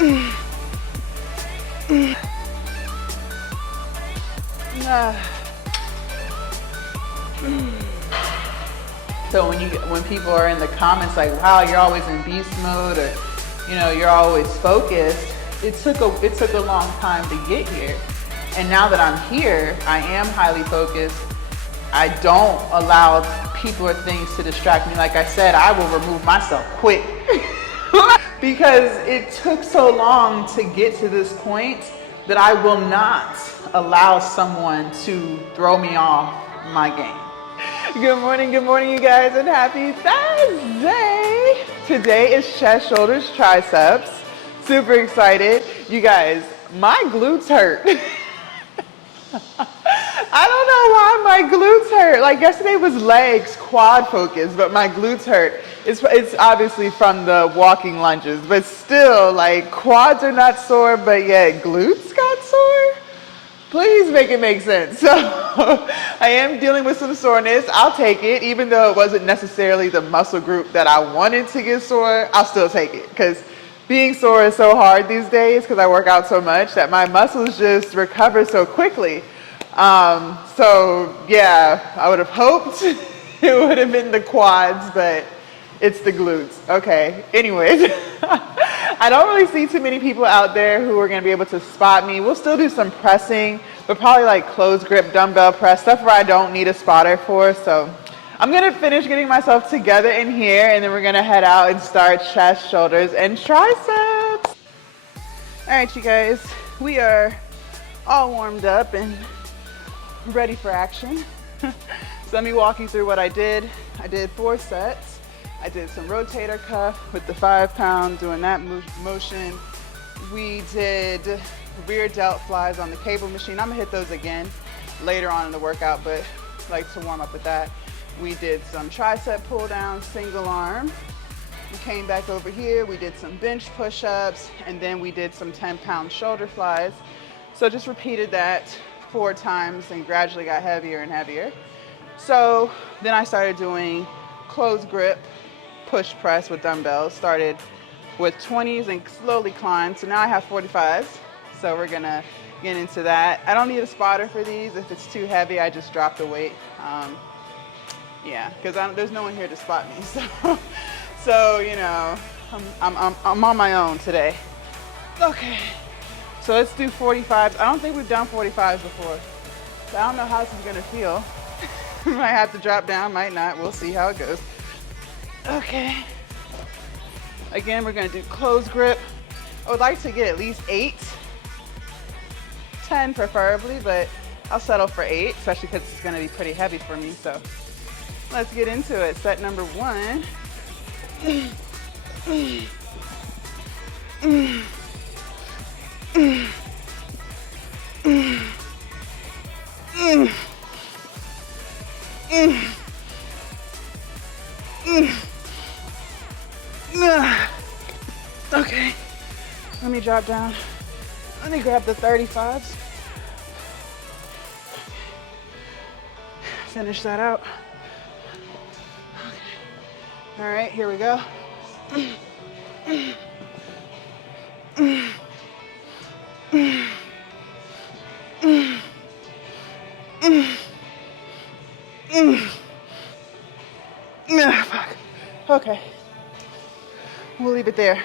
So when people are in the comments like, wow, you're always in beast mode, or you're always focused, it took a long time to get here. And now that I'm here, I am highly focused. I don't allow people or things to distract me. Like I said, I will remove myself quick because it took so long to get to this point that I will not allow someone to throw me off my game. Good morning, you guys, and happy Thursday. Today is chest, shoulders, triceps. Super excited. You guys, my glutes hurt. I don't know why my glutes hurt. Like yesterday was legs, quad focus, but my glutes hurt. It's obviously from the walking lunges, but still, like, quads are not sore, but yet glutes got sore. Please make it make sense. So I am dealing with some soreness. I'll take it, even though it wasn't necessarily the muscle group that I wanted to get sore. I'll still take it because being sore is so hard these days because I work out so much that my muscles just recover so quickly. So yeah, I would have hoped it would have been the quads, but it's the glutes. Okay, anyways, I don't really see too many people out there who are going to be able to spot me. We'll still do some pressing, but probably like closed grip dumbbell press, stuff where I don't need a spotter for. So I'm going to finish getting myself together in here, and then we're going to head out and start chest, shoulders, and triceps. All right, you guys, we are all warmed up and ready for action. So let me walk you through what I did. I did 4 sets. I did some rotator cuff with the 5-pound, doing that motion. We did rear delt flies on the cable machine. I'm gonna hit those again later on in the workout, but I like to warm up with that. We did some tricep pull down, single arm. We came back over here, we did some bench push-ups, and then we did some 10-pound shoulder flies. So just repeated that 4 times and gradually got heavier and heavier. So then I started doing closed grip push press with dumbbells. Started with 20s and slowly climbed. So now I have 45s. So we're gonna get into that. I don't need a spotter for these. If it's too heavy, I just drop the weight. Yeah, because there's no one here to spot me. So I'm on my own today. Okay. So let's do 45s. I don't think we've done 45s before. So I don't know how this is gonna feel. Might have to drop down, might not. We'll see how it goes. Okay. Again, we're gonna do closed grip. I would like to get at least 8. 10 preferably, but I'll settle for 8, especially because it's gonna be pretty heavy for me. So let's get into it. Set number 1. Okay, let me drop down. Let me grab the 35s. Finish that out. Okay. All right, here we go. Fuck. Okay, we'll leave it there.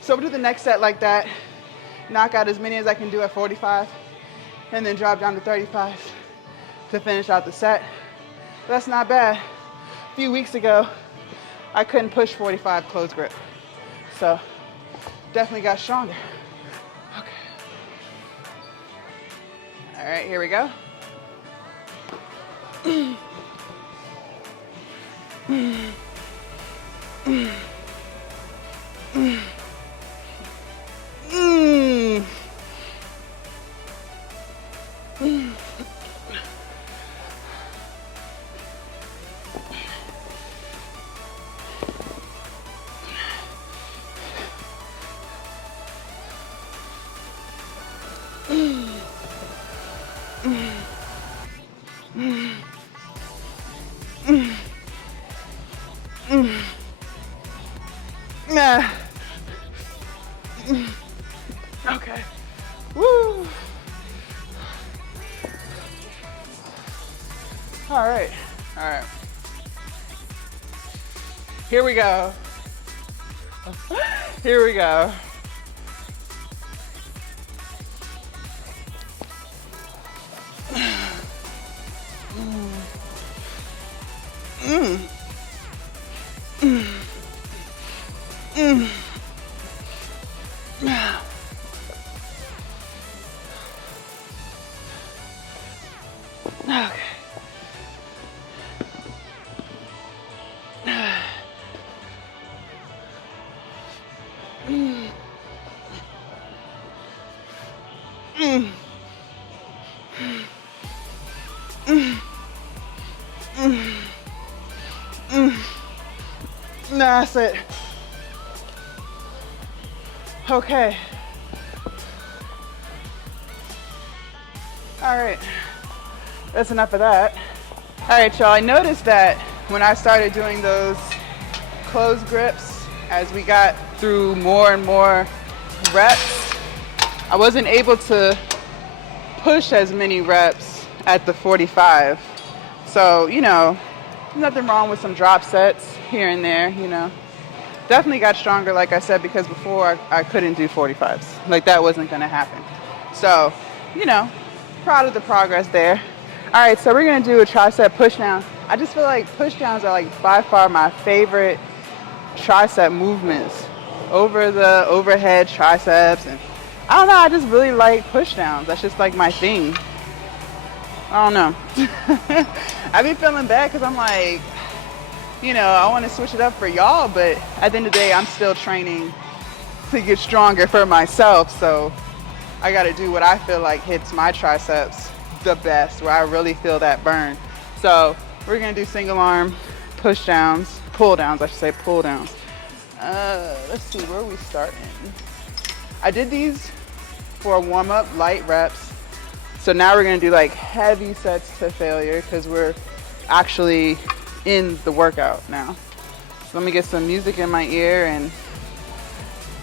So we'll do the next set like that. Knock out as many as I can do at 45, and then drop down to 35 to finish out the set. That's not bad. A few weeks ago, I couldn't push 45 closed grip. So definitely got stronger. Okay. All right, here we go. Okay. Woo. All right. All right. Here we go. Here we go. Okay. That's it. Okay. All right. That's enough of that. All right, y'all. I noticed that when I started doing those close grips, as we got through more and more reps, I wasn't able to push as many reps at the 45. So, you know, nothing wrong with some drop sets here and there, you know. Definitely got stronger, like I said, because before I couldn't do 45s. Like, that wasn't going to happen. So, you know, proud of the progress there. All right, so we're going to do a tricep push down. I just feel like push downs are like by far my favorite tricep movements over the overhead triceps. And I don't know, I just really like push downs. That's just like my thing. I don't know. I've been feeling bad because I'm like, you know, I want to switch it up for y'all, but at the end of the day, I'm still training to get stronger for myself. So I got to do what I feel like hits my triceps the best, where I really feel that burn. So we're going to do single arm push downs, pull downs, I should say pull downs. Let's see, where are we starting? I did these for a warm up, light reps. So now we're going to do like heavy sets to failure because we're actually in the workout now. So let me get some music in my ear and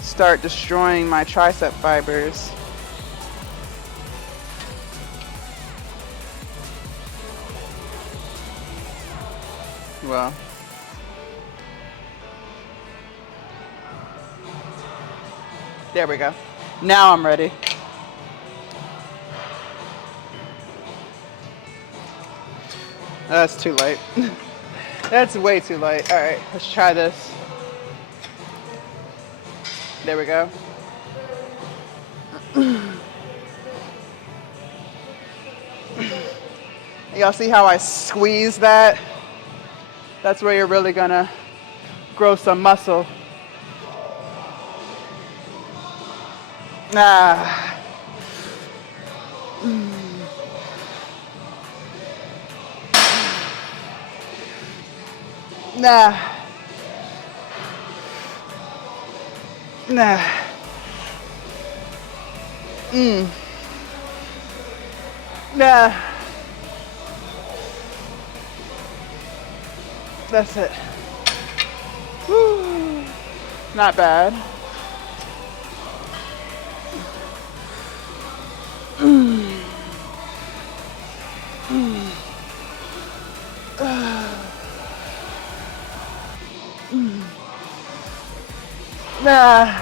start destroying my tricep fibers. Well, there we go. Now I'm ready. That's too light. That's way too light. All right, let's try this. There we go. Y'all see how I squeeze that? That's where you're really gonna grow some muscle. Nah. Nah. Nah. Nah. That's it. Woo. Not bad. Nah.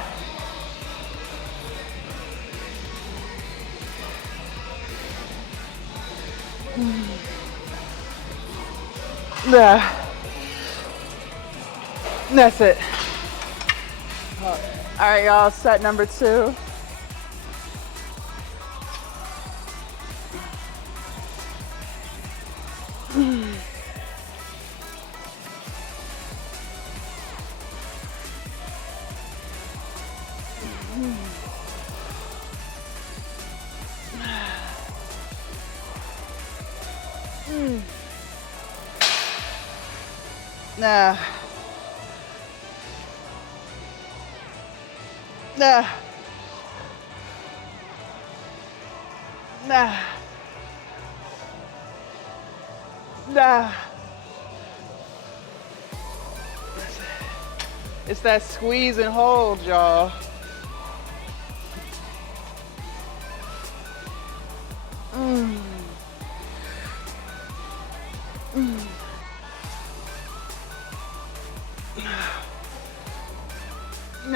Nah. That's it. All right, y'all, set number 2. Nah. Nah. Nah. Nah. It's that squeeze and hold, y'all.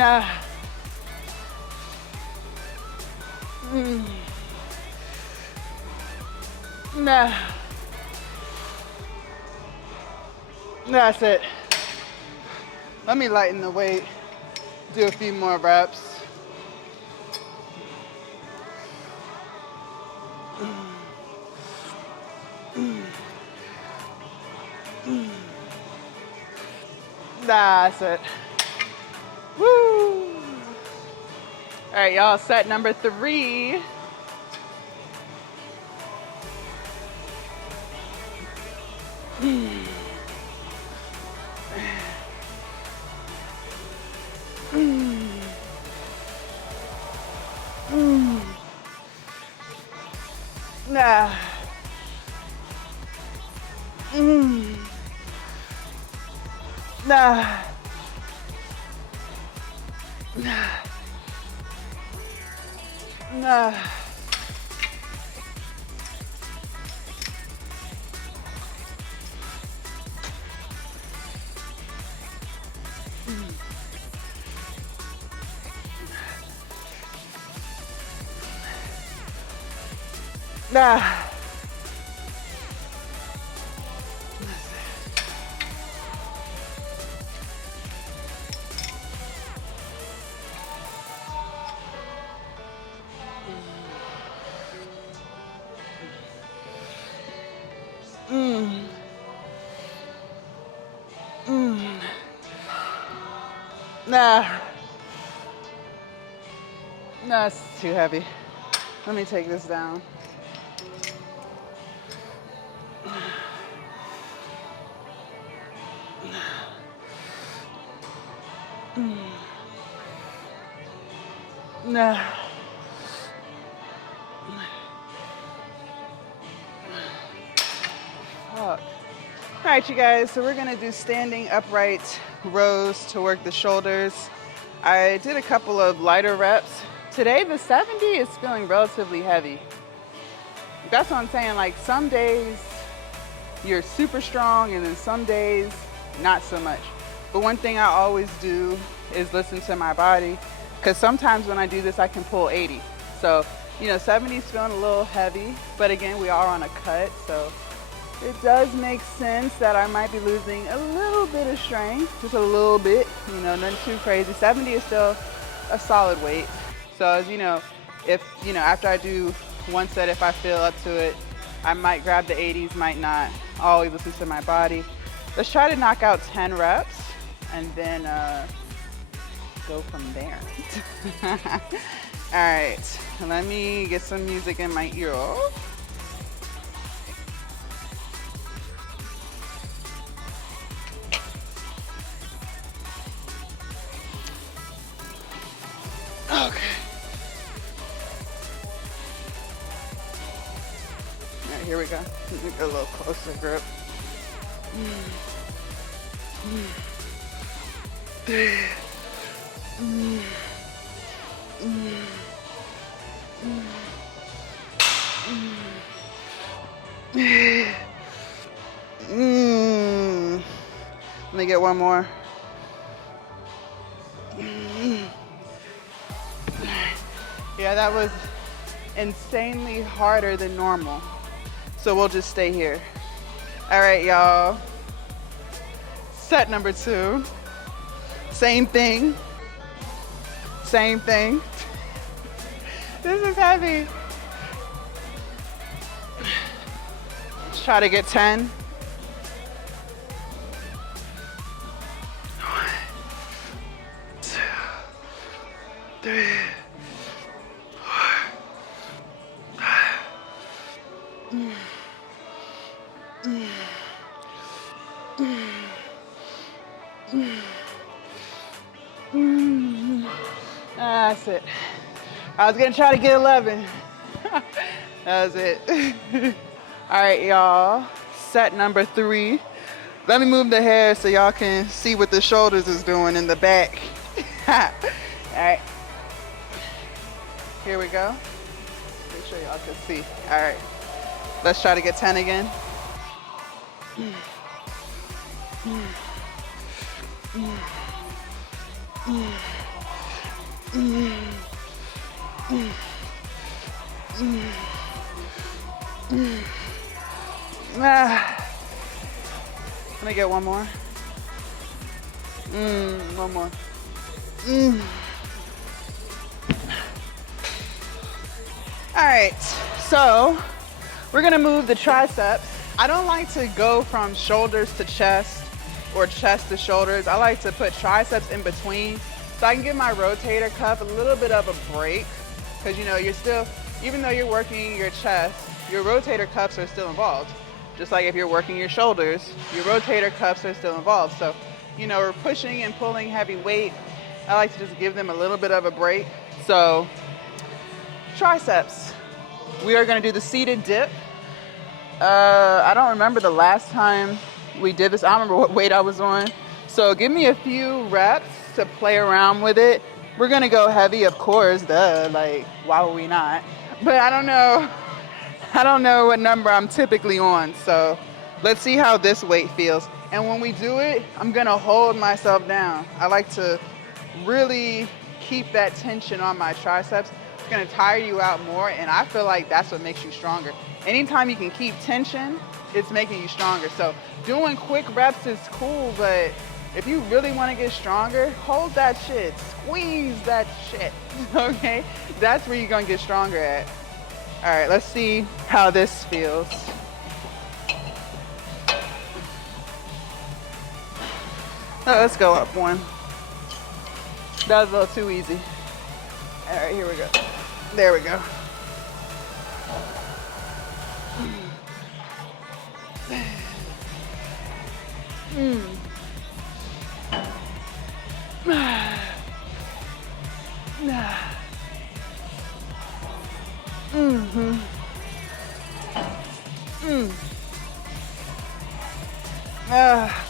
Nah. Nah. That's it. Let me lighten the weight. Do a few more reps. That's it. Woo! All right, y'all, set number 3. Nah. Nah. Nah. Nah. Nah. Nah. Nah, it's too heavy. Let me take this down. Nah. Fuck. All right, you guys, so we're gonna do standing upright rows to work the shoulders. I did a couple of lighter reps. Today, the 70 is feeling relatively heavy. That's what I'm saying, like some days you're super strong and then some days not so much. But one thing I always do is listen to my body, because sometimes when I do this, I can pull 80. So, 70 is feeling a little heavy, but again, we are on a cut, so it does make sense that I might be losing a little bit of strength, just a little bit, nothing too crazy. 70 is still a solid weight. So as if, after I do one set, if I feel up to it, I might grab the 80s, might not. Always listen to my body. Let's try to knock out 10 reps and then go from there. All right, let me get some music in my ear. Okay. All right, here we go. Let me get a little closer grip. Let me get one more. Yeah, that was insanely harder than normal. So we'll just stay here. All right, y'all. Set number 2. Same thing. Same thing. This is heavy. Let's try to get 10. 1, 2, 3. That's it. I was gonna try to get 11. That was it. All right, y'all. Set number 3. Let me move the hair so y'all can see what the shoulders is doing in the back. All right. Here we go. Make sure y'all can see. All right. Let's try to get 10 again. Let me get one more. One more. All right, so we're gonna move the triceps. I don't like to go from shoulders to chest or chest to shoulders. I like to put triceps in between so I can give my rotator cuff a little bit of a break, because you know, you're still, even though you're working your chest, your rotator cuffs are still involved. Just like if you're working your shoulders, your rotator cuffs are still involved. So, you know, we're pushing and pulling heavy weight. I like to just give them a little bit of a break. So, triceps. We are gonna do the seated dip. I don't remember the last time we did this. I don't remember what weight I was on. So give me a few reps to play around with it. We're gonna go heavy, of course, like, why would we not? But I don't know what number I'm typically on. So let's see how this weight feels. And when we do it, I'm gonna hold myself down. I like to really keep that tension on my triceps. It's gonna tire you out more, and I feel like that's what makes you stronger. Anytime you can keep tension, it's making you stronger. So doing quick reps is cool, but if you really wanna get stronger, hold that shit, squeeze that shit, okay? That's where you're gonna get stronger at. All right, let's see how this feels. Oh, let's go up one. That was a little too easy. All right, here we go. There we go.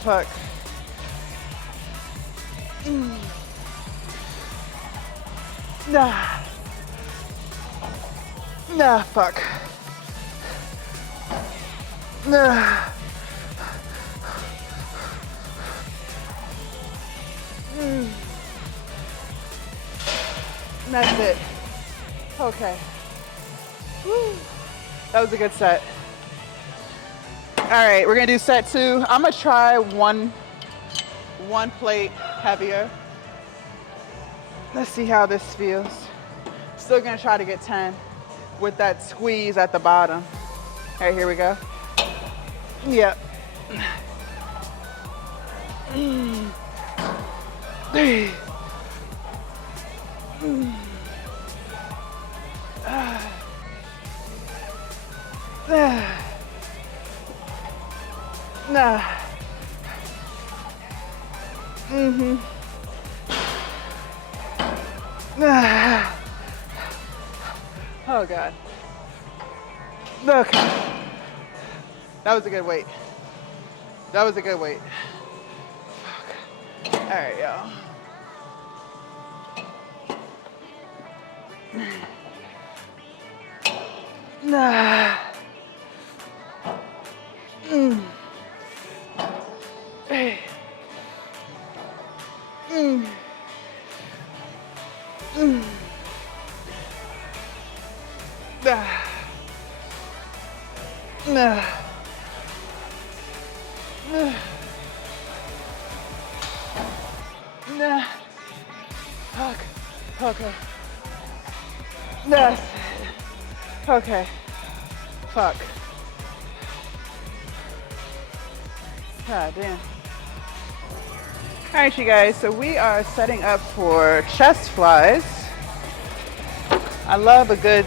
Fuck. Fuck. That's it. Okay. Woo. That was a good set. All right, we're gonna do set 2. I'm gonna try one plate heavier. Let's see how this feels. Still gonna try to get 10 with that squeeze at the bottom. All right, here we go. Yep. Oh God. Okay. That was a good weight. That was a good weight. Fuck. All right, y'all. Fuck. Okay. Yes. Okay. Fuck. God damn. All right, you guys, so we are setting up for chest flies. I love a good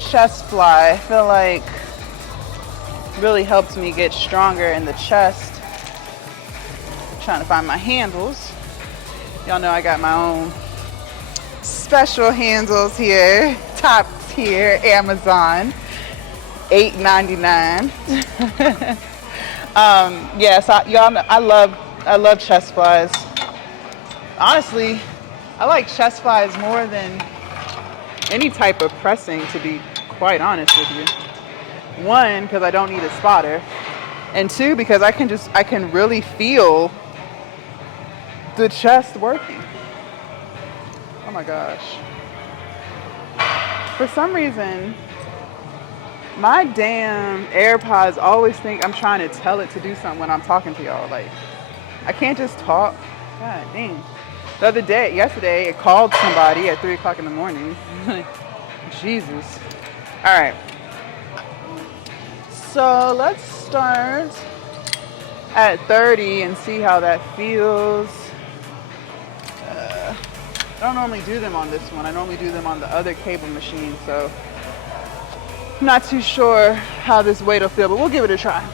chest fly. I feel like it really helps me get stronger in the chest. Trying to find my handles. Y'all know I got my own special handles here, top tier, Amazon, $8.99. Yes, y'all know, I love chest flies. Honestly, I like chest flies more than any type of pressing, to be quite honest with you. 1, because I don't need a spotter, and 2, because I can really feel the chest working. Oh my gosh. For some reason, my damn AirPods always think I'm trying to tell it to do something when I'm talking to y'all. Like, I can't just talk. God dang. Yesterday, it called somebody at 3 o'clock in the morning. Jesus. All right. So let's start at 30 and see how that feels. I don't normally do them on this one. I normally do them on the other cable machine, so I'm not too sure how this weight will feel, but we'll give it a try.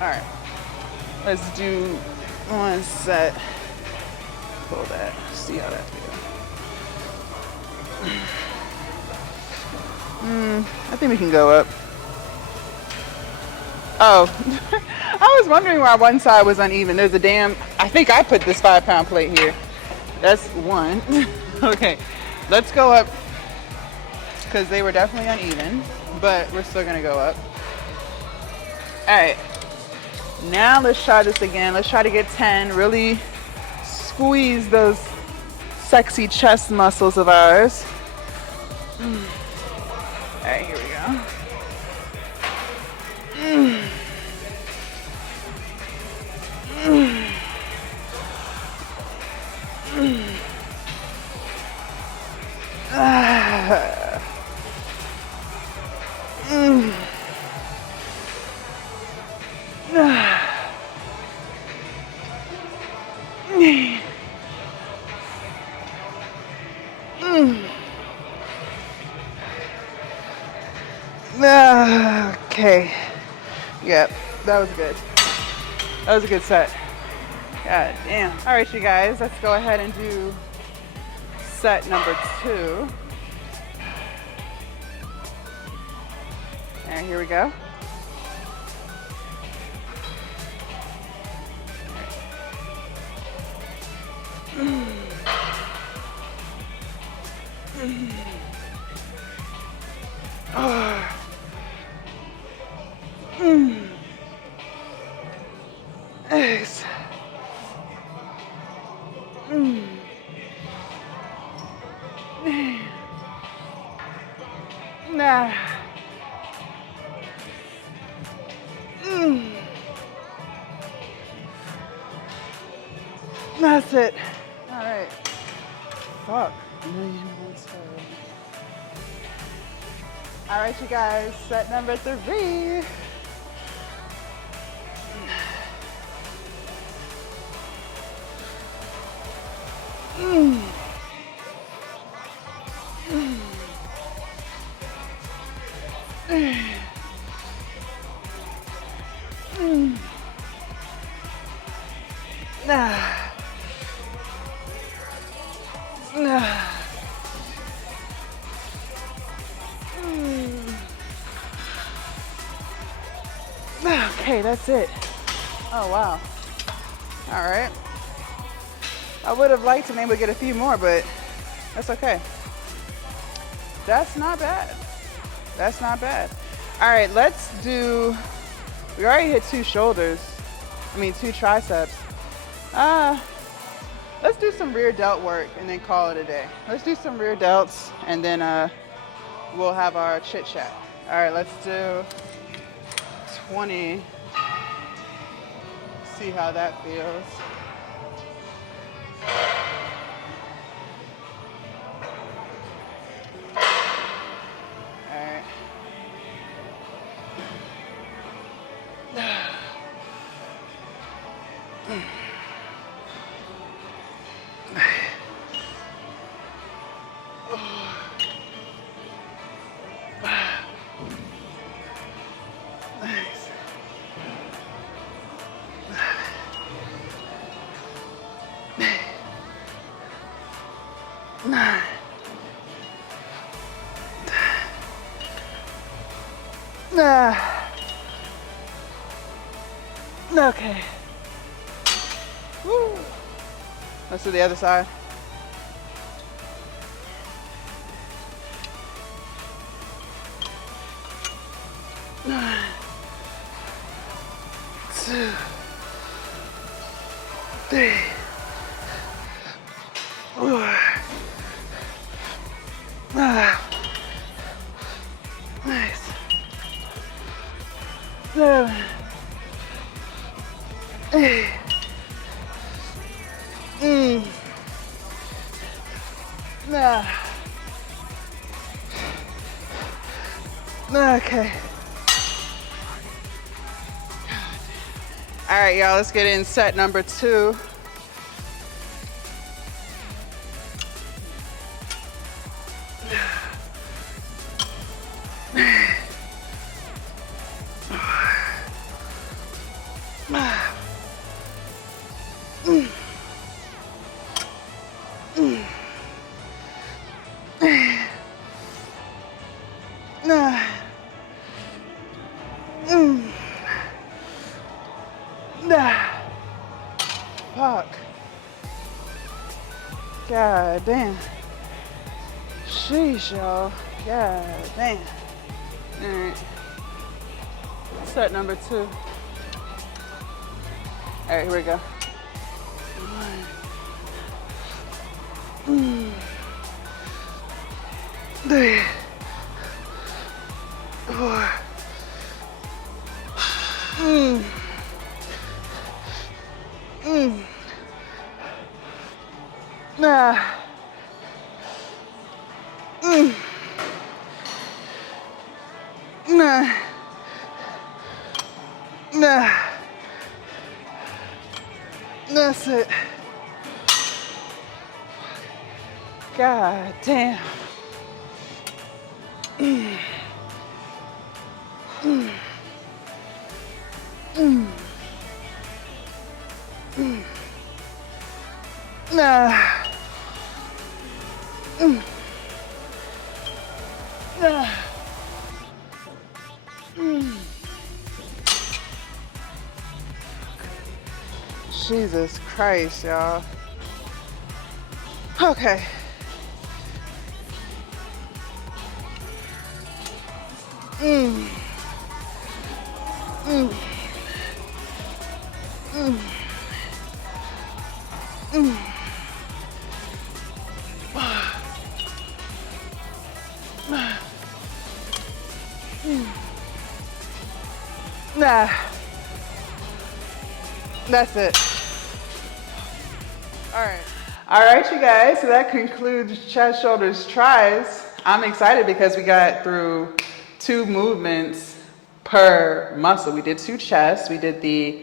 All right, let's do one set. Pull that, see how that feels. I think we can go up. Oh, I was wondering why one side was uneven. There's a I think I put this 5-pound plate here. That's one. Okay, let's go up because they were definitely uneven, but we're still gonna go up. All right, now let's try this again. Let's try to get 10, really squeeze those sexy chest muscles of ours. All right, here we go. Okay. Yep, that was good. That was a good set. God damn. All right, you guys, let's go ahead and do set number 2. And here we go. Eggs. Nah. That's it. All right. Fuck. All right, you guys. Set number 3. Okay, that's it. Oh, wow. All right. I would have liked to maybe get a few more, but that's okay. That's not bad. That's not bad. All right, let's do, we already hit 2 triceps. Let's do some rear delt work and then call it a day. Let's do some rear delts and then we'll have our chit chat. All right, let's do 20. See how that feels. All right. Okay. Woo. Let's do the other side. Two, 3, Nice. 7, 8. Okay. All right, y'all, let's get in set number 2. Fuck. God damn. Sheesh, y'all. God damn. All right. Set number 2. All right, here we go. 1, 3, 4. That's it. God damn. Jesus Christ, y'all. Okay. Nah. That's it. All right, you guys, so that concludes chest, shoulders, tries. I'm excited because we got through 2 movements per muscle. We did 2 chests. We did the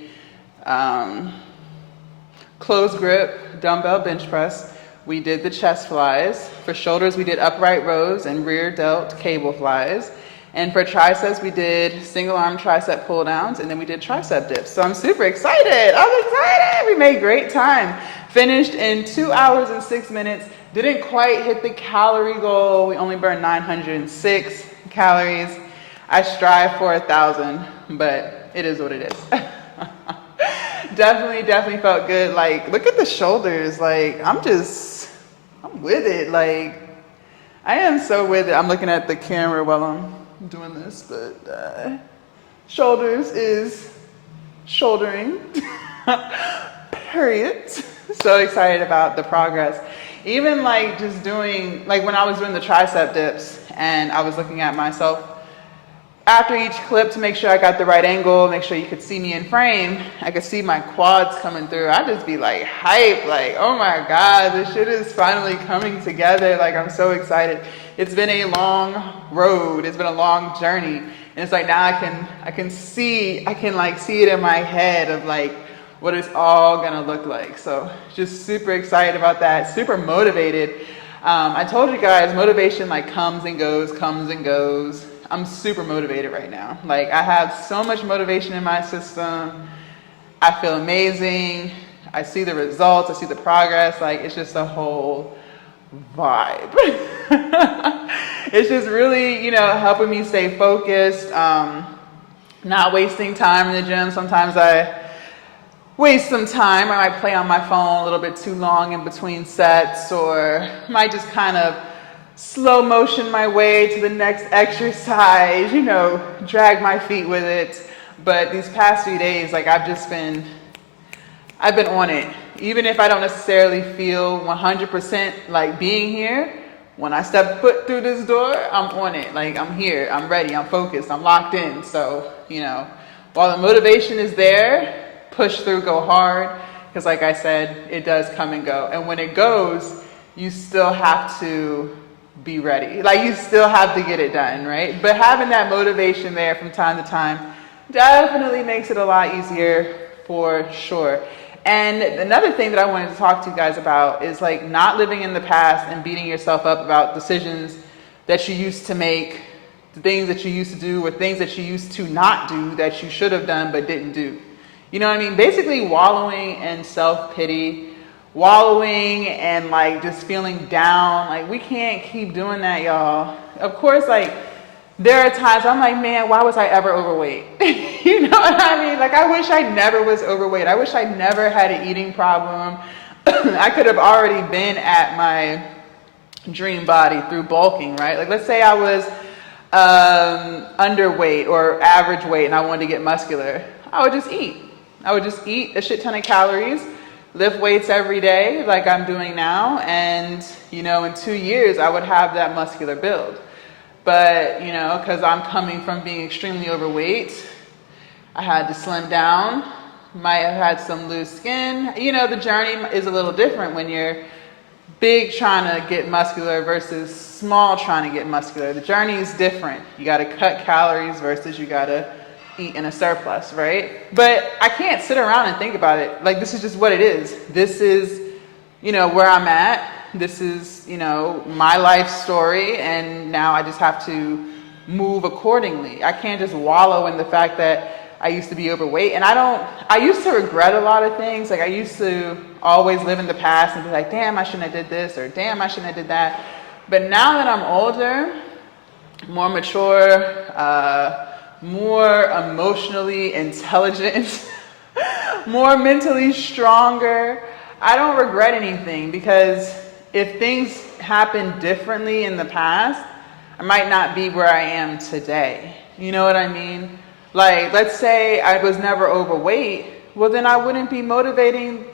closed grip dumbbell bench press. We did the chest flies. For shoulders, we did upright rows and rear delt cable flies. And for triceps, we did single arm tricep pull downs, and then we did tricep dips. So I'm super excited. I'm excited. We made great time. Finished in 2 hours and 6 minutes. Didn't quite hit the calorie goal. We only burned 906 calories. I strive for 1,000, but it is what it is. Definitely felt good. Like, look at the shoulders. Like, I'm with it. Like, I am so with it. I'm looking at the camera while I'm doing this, but shoulders is shouldering. Period. So excited about the progress. Even like just doing, like when I was doing the tricep dips and I was looking at myself after each clip to make sure I got the right angle, make sure you could see me in frame, I could see my quads coming through. I'd just be like hype, like, oh my God, this shit is finally coming together. Like, I'm so excited. It's been a long road. It's been a long journey. And it's like now I can see it in my head of like what it's all gonna look like. So just super excited about that, super motivated. I told you guys, motivation like comes and goes. I'm super motivated right now. Like, I have so much motivation in my system. I feel amazing. I see the results. I see the progress. Like, it's just a whole vibe. It's just really, helping me stay focused, not wasting time in the gym. Sometimes I waste some time. I might play on my phone a little bit too long in between sets, or might just kind of slow motion my way to the next exercise, drag my feet with it. But these past few days, like I've been on it. Even if I don't necessarily feel 100% like being here, when I step foot through this door, I'm on it. Like, I'm here, I'm ready, I'm focused, I'm locked in. So, you know, while the motivation is there, push through, go hard. Because like I said, it does come and go. And when it goes, you still have to be ready. Like, you still have to get it done, right? But having that motivation there from time to time definitely makes it a lot easier for sure. And another thing that I wanted to talk to you guys about is like not living in the past and beating yourself up about decisions that you used to make, the things that you used to do, or things that you used to not do that you should have done but didn't do. You know what I mean? Basically wallowing in self-pity, wallowing and like just feeling down. Like, we can't keep doing that, y'all. Of course, like, there are times I'm like, man, why was I ever overweight? You know what I mean? Like, I wish I never was overweight. I wish I never had an eating problem. I could have already been at my dream body through bulking, right? Like, let's say I was underweight or average weight and I wanted to get muscular. I would just eat. I would just eat a shit ton of calories, lift weights every day like I'm doing now, and, you know, in 2 years I would have that muscular build. But, you know, because I'm coming from being extremely overweight, I had to slim down, might have had some loose skin. You know, the journey is a little different when you're big trying to get muscular versus small trying to get muscular. The journey is different. You got to cut calories versus you got to eat in a surplus, right? But I can't sit around and think about it. Like, this is just what it is. This is, you know, where I'm at. This is, you know, my life story, and now I just have to move accordingly. I can't just wallow in the fact that I used to be overweight. And I used to regret a lot of things. Like, I used to always live in the past and be like, damn, I shouldn't have did this, or damn, I shouldn't have did that. But now that I'm older, more mature, more emotionally intelligent, more mentally stronger, I don't regret anything, because if things happened differently in the past, I might not be where I am today. You know what I mean? Like, let's say I was never overweight, well, then I wouldn't be motivating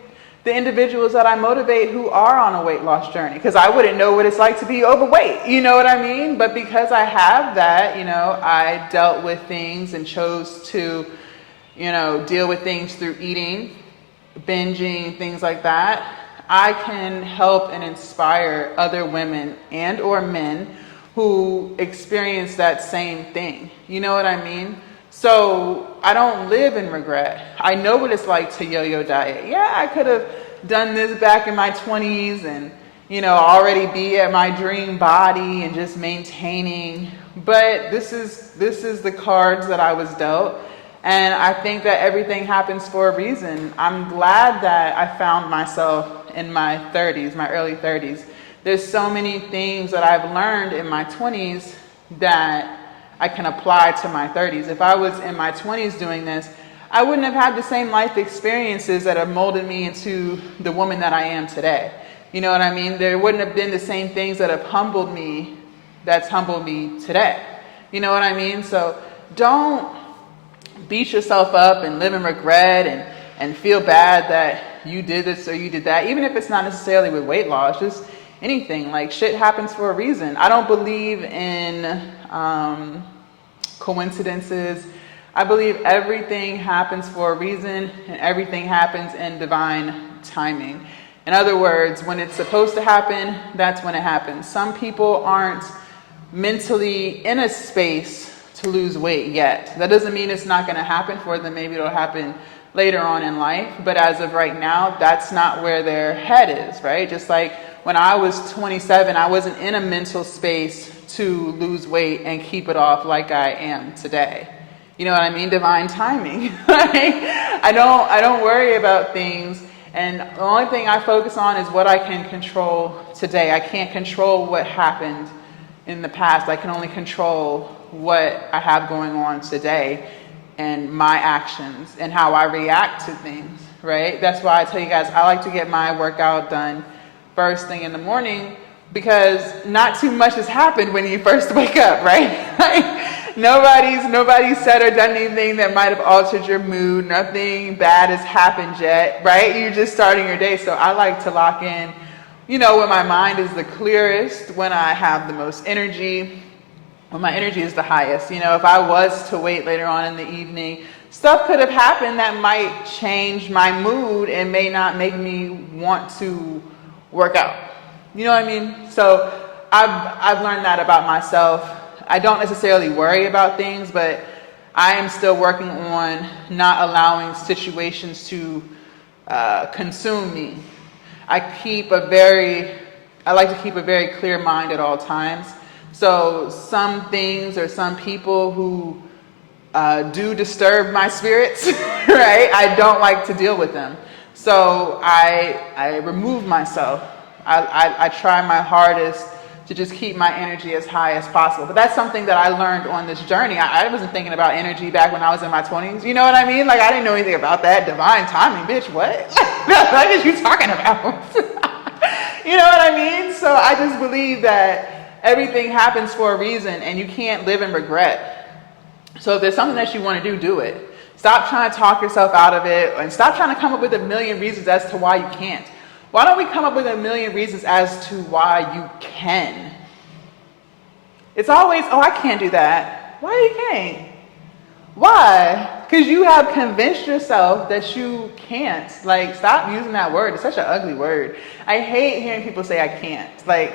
the individuals that I motivate who are on a weight loss journey, because I wouldn't know what it's like to be overweight. You know what I mean? But because I have that, you know, I dealt with things and chose to, you know, deal with things through eating, binging, things like that. I can help and inspire other women and or men who experience that same thing. You know what I mean? So I don't live in regret. I know what it's like to yo-yo diet. Yeah, I could have done this back in my 20s and, you know, already be at my dream body and just maintaining. But this is the cards that I was dealt. And I think that everything happens for a reason. I'm glad that I found myself in my 30s, my early 30s. There's so many things that I've learned in my 20s that I can apply to my 30s. If I was in my 20s doing this, I wouldn't have had the same life experiences that have molded me into the woman that I am today. You know what I mean? There wouldn't have been the same things that have humbled me, that's humbled me today. You know what I mean? So don't beat yourself up and live in regret and feel bad that you did this or you did that, even if it's not necessarily with weight loss, just anything. Like, shit happens for a reason. I don't believe in coincidences. I believe everything happens for a reason, and everything happens in divine timing. In other words, when it's supposed to happen, that's when it happens. Some people aren't mentally in a space to lose weight yet. That doesn't mean it's not going to happen for them. Maybe it'll happen later on in life, but as of right now, that's not where their head is, right? Just like when I was 27, I wasn't in a mental space to lose weight and keep it off like I am today. You know what I mean? Divine timing. I don't worry about things, and the only thing I focus on is what I can control today. I can't control what happened in the past. I can only control what I have going on today and my actions and how I react to things, right? That's why I tell you guys, I like to get my workout done first thing in the morning, because not too much has happened when you first wake up, right? Like, nobody's said or done anything that might have altered your mood. Nothing bad has happened yet, right? You're just starting your day. So I like to lock in when my mind is the clearest, when I have the most energy, when my energy is the highest. If I was to wait later on in the evening, stuff could have happened that might change my mood and may not make me want to work out. You know what I mean? So I've learned that about myself. I don't necessarily worry about things, but I am still working on not allowing situations to consume me. I like to keep a very clear mind at all times. So some things or some people who do disturb my spirits, right? I don't like to deal with them. So I remove myself. I try my hardest to just keep my energy as high as possible. But that's something that I learned on this journey. I wasn't thinking about energy back when I was in my 20s. You know what I mean? Like, I didn't know anything about that. Divine timing, bitch, what? What is you talking about? You know what I mean? So I just believe that everything happens for a reason, and you can't live in regret. So if there's something that you want to do, do it. Stop trying to talk yourself out of it, and stop trying to come up with a million reasons as to why you can't. Why don't we come up with a million reasons as to why you can? It's always, oh, I can't do that. Why you can't? Why? Because you have convinced yourself that you can't. Like, stop using that word. It's such an ugly word. I hate hearing people say I can't. Like,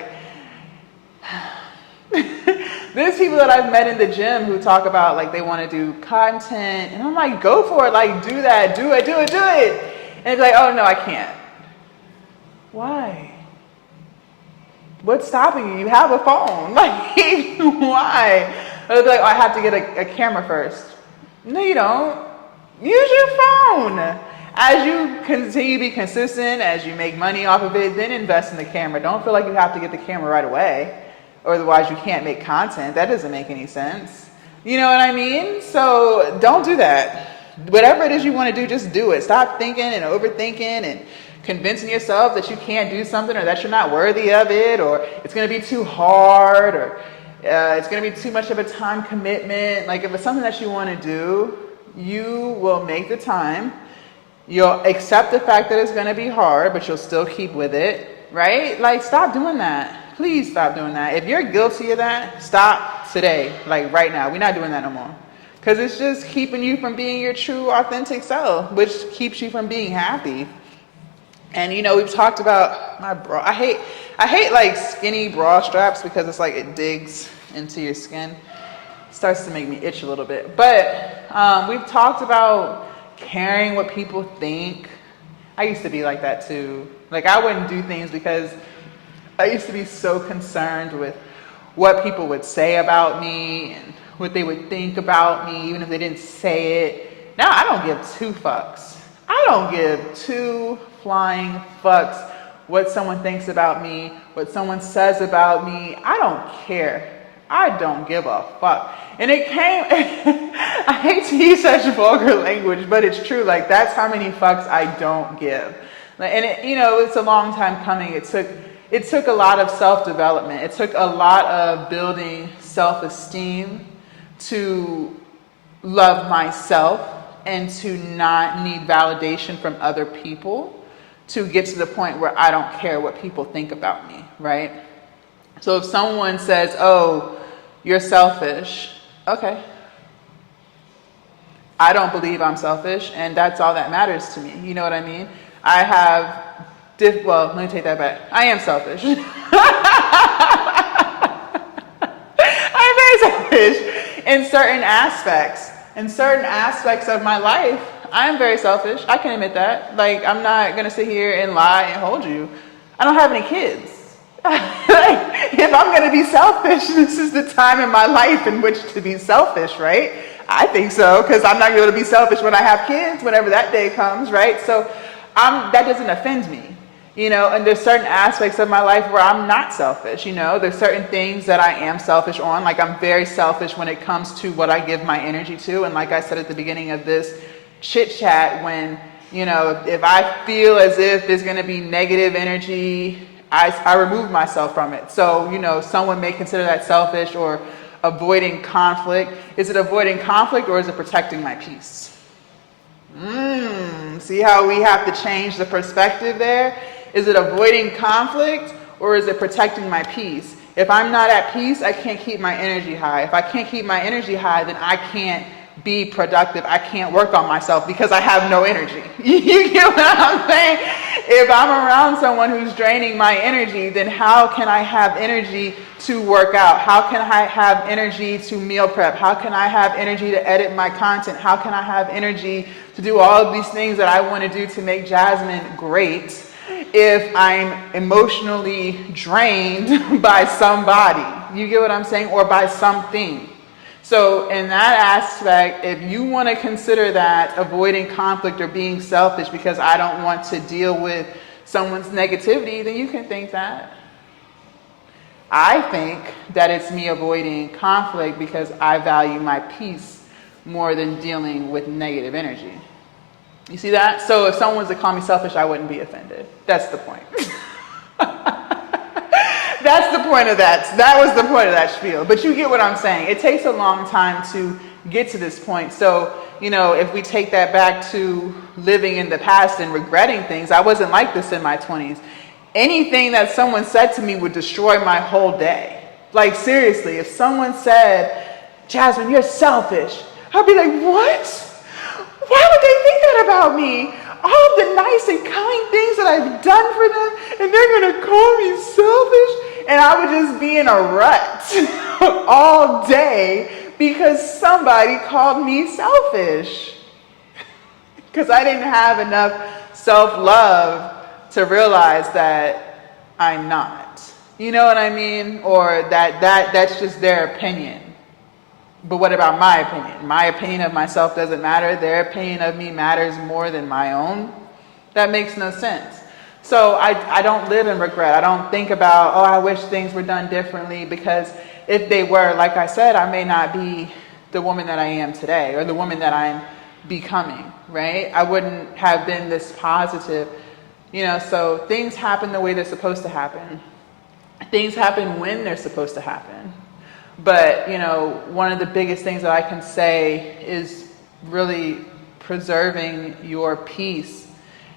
there's people that I've met in the gym who talk about, like, they want to do content. And I'm like, go for it. Like, do that. Do it. And it's like, oh, no, I can't. Why? What's stopping you? You have a phone. Like, why? Or they'll be like, oh, I have to get a camera first. No, you don't. Use your phone. As you continue to be consistent, as you make money off of it, then invest in the camera. Don't feel like you have to get the camera right away, or otherwise you can't make content. That doesn't make any sense. You know what I mean? So don't do that. Whatever it is you want to do, just do it. Stop thinking and overthinking and convincing yourself that you can't do something, or that you're not worthy of it, or it's going to be too hard, or it's going to be too much of a time commitment. Like, if it's something that you want to do, you will make the time. You'll accept the fact that it's going to be hard, but you'll still keep with it, right? Like, stop doing that. Please stop doing that. If you're guilty of that, stop today, like right now. We're not doing that no more. Because it's just keeping you from being your true, authentic self, which keeps you from being happy. And we've talked about my bra. I hate like skinny bra straps, because it's like it digs into your skin. It starts to make me itch a little bit. But we've talked about caring what people think. I used to be like that too. Like, I wouldn't do things because I used to be so concerned with what people would say about me and what they would think about me, even if they didn't say it. Now I don't give two fucks. I don't give two flying fucks what someone thinks about me, what someone says about me. I don't care. I don't give a fuck. And it came, I hate to use such vulgar language, but it's true. Like, that's how many fucks I don't give. And it's a long time coming. It took a lot of self-development. It took a lot of building self-esteem to love myself and to not need validation from other people, to get to the point where I don't care what people think about me, right? So if someone says, oh, you're selfish, okay. I don't believe I'm selfish, and that's all that matters to me. You know what I mean? I have, let me take that back. I am selfish. I'm very selfish in certain aspects. In certain aspects of my life, I am very selfish. I can admit that. Like, I'm not going to sit here and lie and hold you. I don't have any kids. Like, if I'm going to be selfish, this is the time in my life in which to be selfish, right? I think so, because I'm not going to be selfish when I have kids, whenever that day comes, right? So that doesn't offend me. And there's certain aspects of my life where I'm not selfish. There's certain things that I am selfish on. Like, I'm very selfish when it comes to what I give my energy to. And like I said at the beginning of this chit chat, when, if I feel as if there's going to be negative energy, I remove myself from it. So, someone may consider that selfish or avoiding conflict. Is it avoiding conflict, or is it protecting my peace? See how we have to change the perspective there? Is it avoiding conflict, or is it protecting my peace? If I'm not at peace, I can't keep my energy high. If I can't keep my energy high, then I can't be productive. I can't work on myself because I have no energy. You get what I'm saying? If I'm around someone who's draining my energy, then how can I have energy to work out? How can I have energy to meal prep? How can I have energy to edit my content? How can I have energy to do all of these things that I want to do to make Jasmine great if I'm emotionally drained by somebody? You get what I'm saying? Or by something. So in that aspect, if you want to consider that avoiding conflict or being selfish because I don't want to deal with someone's negativity, then you can think that. I think that it's me avoiding conflict because I value my peace more than dealing with negative energy. You see that? So if someone was to call me selfish, I wouldn't be offended. That's the point. That's the point of that. That was the point of that spiel. But you get what I'm saying. It takes a long time to get to this point. So, you know, if we take that back to living in the past and regretting things, I wasn't like this in my 20s. Anything that someone said to me would destroy my whole day. Like, seriously, if someone said, Jasmine, you're selfish, I'd be like, what? Why would they think that about me? All the nice and kind things that I've done for them, and they're going to call me selfish? And I would just be in a rut all day because somebody called me selfish. Because I didn't have enough self-love to realize that I'm not. You know what I mean? Or that's just their opinion. But what about my opinion? My opinion of myself doesn't matter. Their opinion of me matters more than my own. That makes no sense. So I don't live in regret. I don't think about, oh, I wish things were done differently, because if they were, like I said, I may not be the woman that I am today or the woman that I'm becoming, right? I wouldn't have been this positive, you know. So things happen the way they're supposed to happen. Things happen when they're supposed to happen. But, you know, one of the biggest things that I can say is really preserving your peace.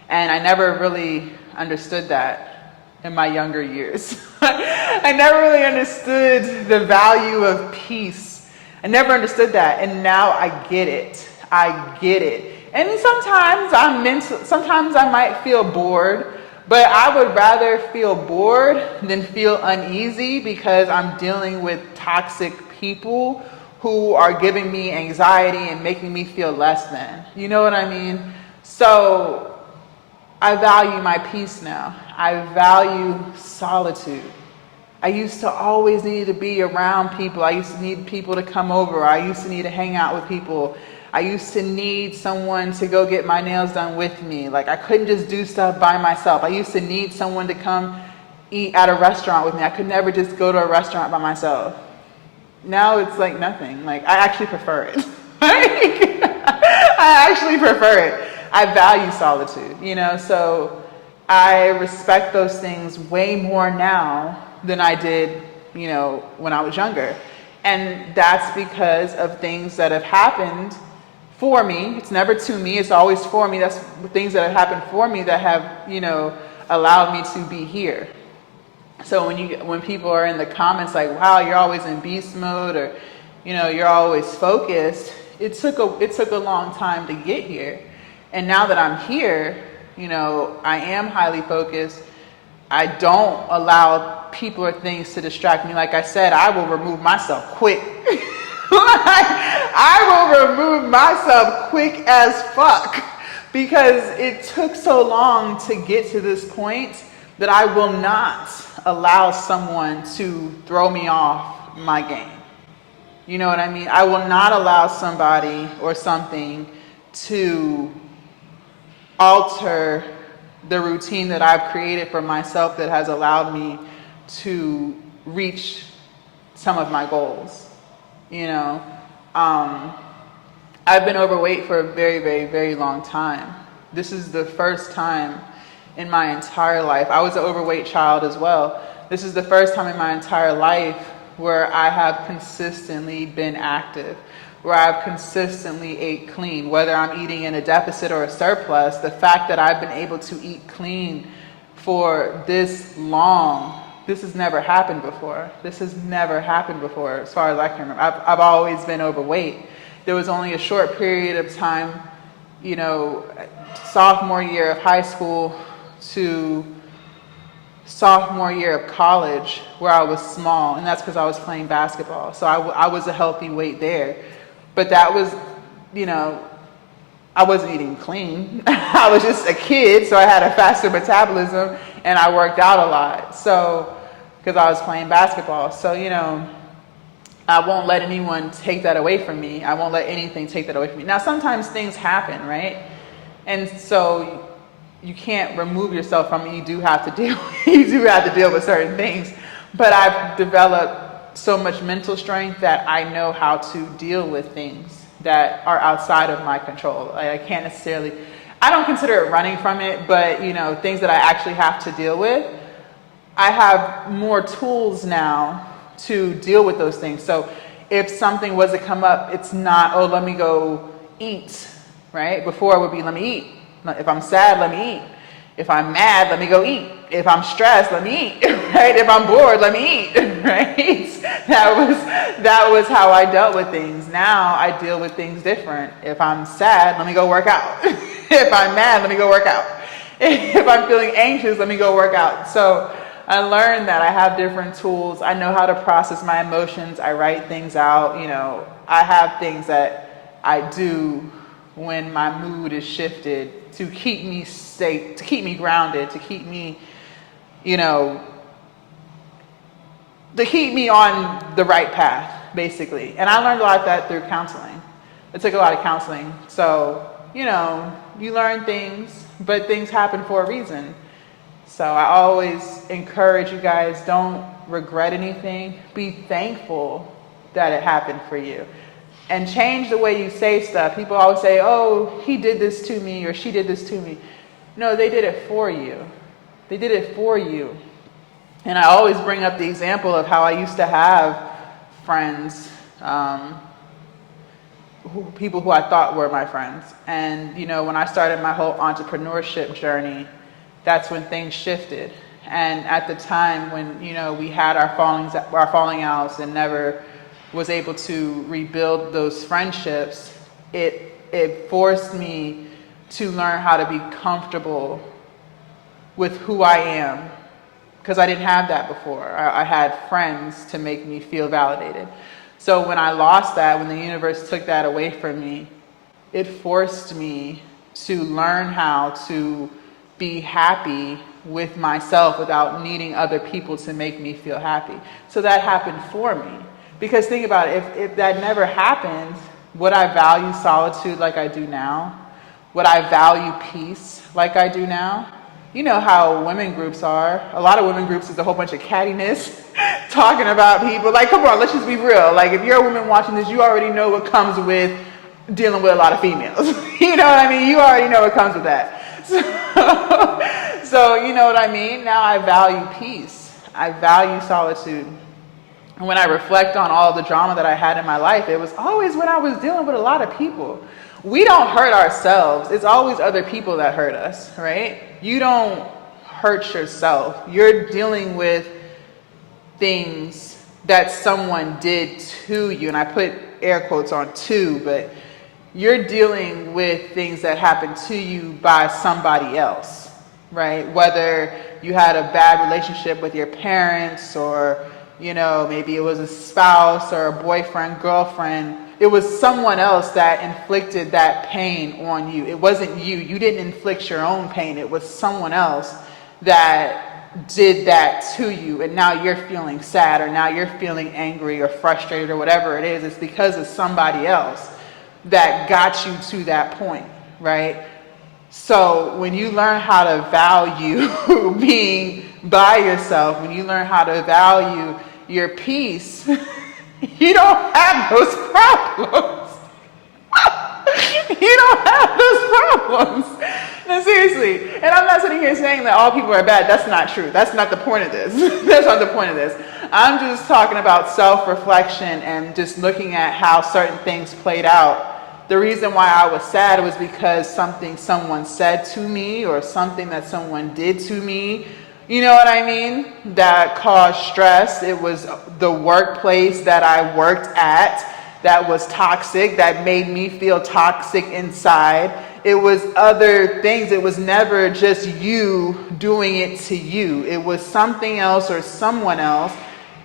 And I never really understood that in my younger years. I never really understood the value of peace. I never understood that. And now I get it. I get it. And sometimes I might feel bored, but I would rather feel bored than feel uneasy, because I'm dealing with toxic people who are giving me anxiety and making me feel less than. You know what I mean? So I value my peace now. I value solitude. I used to always need to be around people. I used to need people to come over. I used to need to hang out with people. I used to need someone to go get my nails done with me. Like, I couldn't just do stuff by myself. I used to need someone to come eat at a restaurant with me. I could never just go to a restaurant by myself. Now it's like nothing. Like, I actually prefer it. I actually prefer it. I value solitude, you know, so I respect those things way more now than I did, you know, when I was younger. And that's because of things that have happened for me. It's never to me, it's always for me. That's things that have happened for me that have, you know, allowed me to be here. So when people are in the comments like, wow, you're always in beast mode, or, you know, you're always focused, it took a long time to get here. And now that I'm here, you know, I am highly focused. I don't allow people or things to distract me. Like I said, I will remove myself quick. I will remove myself quick as fuck, because it took so long to get to this point that I will not allow someone to throw me off my game. You know what I mean? I will not allow somebody or something to alter the routine that I've created for myself that has allowed me to reach some of my goals. You know, I've been overweight for a very, very, very long time. This is the first time in my entire life. I was an overweight child as well. This is the first time in my entire life where I have consistently been active, where I've consistently ate clean. Whether I'm eating in a deficit or a surplus, the fact that I've been able to eat clean for this long. This has never happened before. This has never happened before, as far as I can remember. I've always been overweight. There was only a short period of time, you know, sophomore year of high school to sophomore year of college where I was small, and that's because I was playing basketball. So I was a healthy weight there. But that was, you know, I wasn't eating clean. I was just a kid, so I had a faster metabolism, and I worked out a lot. So, because I was playing basketball. So, you know, I won't let anyone take that away from me. I won't let anything take that away from me. Now, sometimes things happen, right? And so you can't remove yourself from it. You do have to deal with certain things. But I've developed so much mental strength that I know how to deal with things that are outside of my control. I can't necessarily, I don't consider it running from it, but you know, things that I actually have to deal with, I have more tools now to deal with those things. So if something was to come up, it's not, oh, let me go eat, right? Before it would be, let me eat. If I'm sad, let me eat. If I'm mad, let me go eat. If I'm stressed, let me eat, right? If I'm bored, let me eat, right? That was how I dealt with things. Now I deal with things different. If I'm sad, let me go work out. If I'm mad, let me go work out. If I'm feeling anxious, let me go work out. So I learned that I have different tools. I know how to process my emotions. I write things out. You know, I have things that I do when my mood is shifted to keep me safe, to keep me grounded, to keep me, you know, to keep me on the right path, basically. And I learned a lot of that through counseling. It took a lot of counseling. So, you know, you learn things, but things happen for a reason. So I always encourage you guys, don't regret anything. Be thankful that it happened for you. And change the way you say stuff. People always say, oh, he did this to me or she did this to me. No, they did it for you. They did it for you. And I always bring up the example of how I used to have friends, people who I thought were my friends. And, you know, when I started my whole entrepreneurship journey, that's when things shifted. And at the time when, you know, we had our falling outs and never was able to rebuild those friendships, it forced me to learn how to be comfortable with who I am, because I didn't have that before. I had friends to make me feel validated. So when I lost that, when the universe took that away from me, it forced me to learn how to be happy with myself without needing other people to make me feel happy. So that happened for me. Because think about it, if that never happened, would I value solitude like I do now? Would I value peace like I do now? You know how women groups are. A lot of women groups is a whole bunch of cattiness, talking about people. Like, come on, let's just be real. Like, if you're a woman watching this, you already know what comes with dealing with a lot of females. You know what I mean? You already know what comes with that. So you know what I mean? Now I value peace. I value solitude. And when I reflect on all the drama that I had in my life, it was always when I was dealing with a lot of people. We don't hurt ourselves. It's always other people that hurt us, right? You don't hurt yourself. You're dealing with things that someone did to you. And I put air quotes on to, but you're dealing with things that happened to you by somebody else, right? Whether you had a bad relationship with your parents, or you know, maybe it was a spouse or a boyfriend, girlfriend. It was someone else that inflicted that pain on you. It wasn't you. You didn't inflict your own pain. It was someone else that did that to you. And now you're feeling sad, or now you're feeling angry or frustrated or whatever it is. It's because of somebody else that got you to that point, right? So when you learn how to value being by yourself, when you learn how to value your peace, you don't have those problems. You don't have those problems. No, seriously. And I'm not sitting here saying that all people are bad. That's not true. That's not the point of this. That's not the point of this. I'm just talking about self-reflection and just looking at how certain things played out The reason why I was sad was because something someone said to me or something that someone did to me, you know what I mean, that caused stress. It was the workplace that I worked at that was toxic, that made me feel toxic inside. It was other things. It was never just you doing it to you. It was something else or someone else,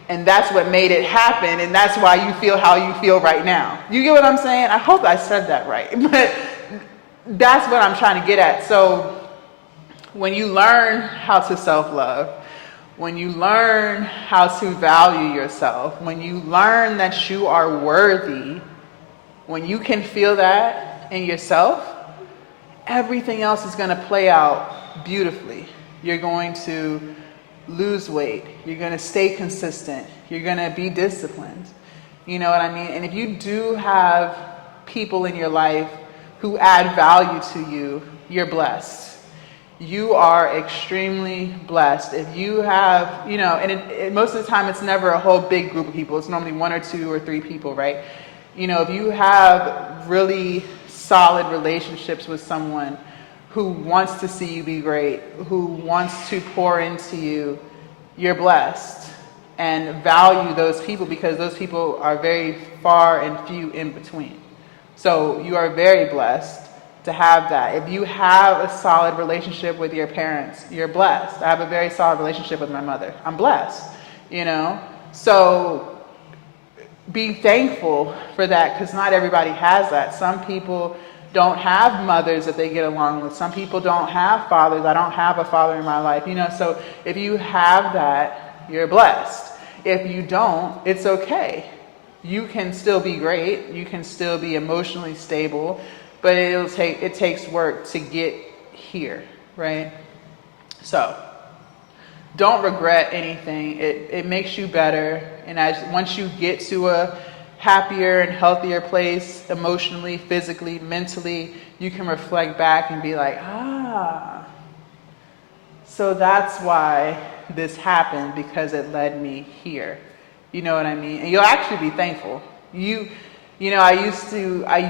and that's what made it happen, and that's why you feel how you feel right now. You get what I'm saying? I hope I said that right, but that's what I'm trying to get at. So when you learn how to self-love, when you learn how to value yourself, when you learn that you are worthy, when you can feel that in yourself, everything else is going to play out beautifully. You're going to lose weight. You're going to stay consistent. You're going to be disciplined. You know what I mean? And if you do have people in your life who add value to you, you're blessed. You are extremely blessed. If you have, you know, and most of the time it's never a whole big group of people. It's normally 1 or 2 or 3 people, right? You know, if you have really solid relationships with someone who wants to see you be great, who wants to pour into you, you're blessed. And value those people, because those people are very far and few in between. So you are very blessed to have that. If you have a solid relationship with your parents, you're blessed. I have a very solid relationship with my mother. I'm blessed, you know? So be thankful for that, because not everybody has that. Some people don't have mothers that they get along with. Some people don't have fathers. I don't have a father in my life, you know? So if you have that, you're blessed. If you don't, it's okay. You can still be great. You can still be emotionally stable. But it takes work to get here, right? So don't regret anything. It makes you better. And once you get to a happier and healthier place, emotionally, physically, mentally, you can reflect back and be like, so that's why this happened, because it led me here. You know what I mean? And you'll actually be thankful. You know, I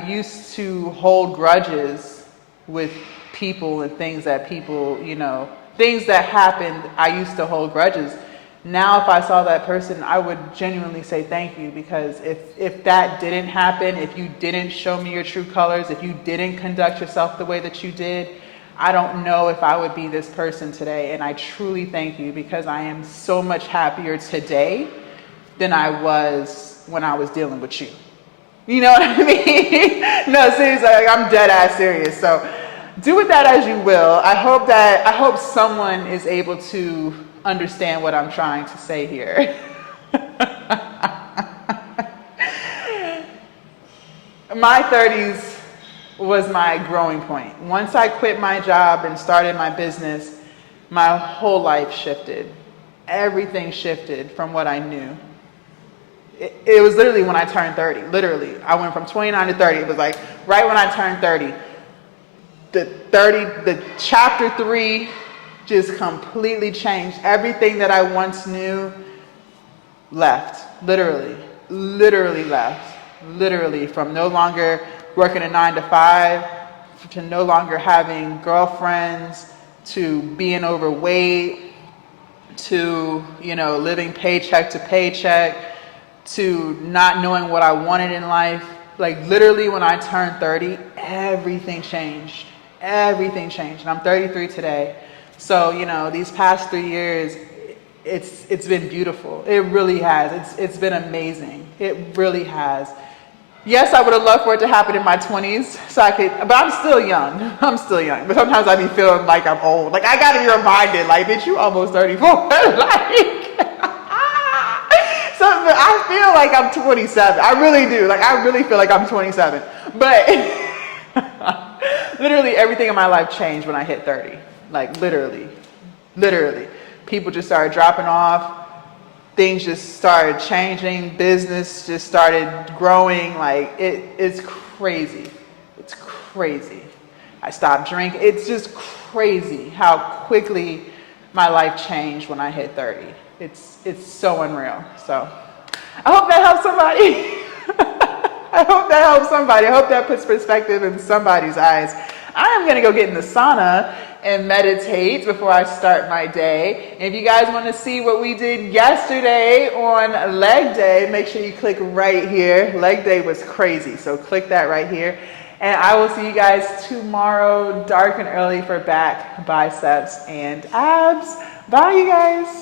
used to hold grudges with people and things that people, you know, things that happened, I used to hold grudges. Now, if I saw that person, I would genuinely say thank you, because if that didn't happen, if you didn't show me your true colors, if you didn't conduct yourself the way that you did, I don't know if I would be this person today. And I truly thank you, because I am so much happier today than I was when I was dealing with you. You know what I mean? No, seriously, like, I'm dead ass serious. So do with that as you will. I hope someone is able to understand what I'm trying to say here. My 30s was my growing point. Once I quit my job and started my business, my whole life shifted. Everything shifted from what I knew. It was literally when I turned 30. Literally, I went from 29 to 30. It was like right when I turned 30. The chapter 3 just completely changed. Everything that I once knew left. Literally left. Literally, from no longer working a 9 to 5 to no longer having girlfriends, to being overweight, to, you know, living paycheck to paycheck, to not knowing what I wanted in life. Like literally when I turned 30, everything changed. Everything changed. And I'm 33 today. So, you know, these past 3 years, it's been beautiful. It really has. It's been amazing. It really has. Yes, I would have loved for it to happen in my 20s, so I could, but I'm still young. I'm still young. But sometimes I be feeling like I'm old. Like I gotta be reminded, like, bitch, you almost 34. Like, so I feel like I'm 27. I really do. Like I really feel like I'm 27. But literally everything in my life changed when I hit 30. Like literally. People just started dropping off. Things just started changing. Business just started growing. Like it's crazy. It's crazy. I stopped drinking. It's just crazy how quickly my life changed when I hit 30. It's so unreal. So I hope that helps somebody. I hope that helps somebody. I hope that puts perspective in somebody's eyes. I am going to go get in the sauna and meditate before I start my day. And if you guys want to see what we did yesterday on leg day, make sure you click right here. Leg day was crazy, so click that right here. And I will see you guys tomorrow, dark and early, for back, biceps, and abs. Bye, you guys.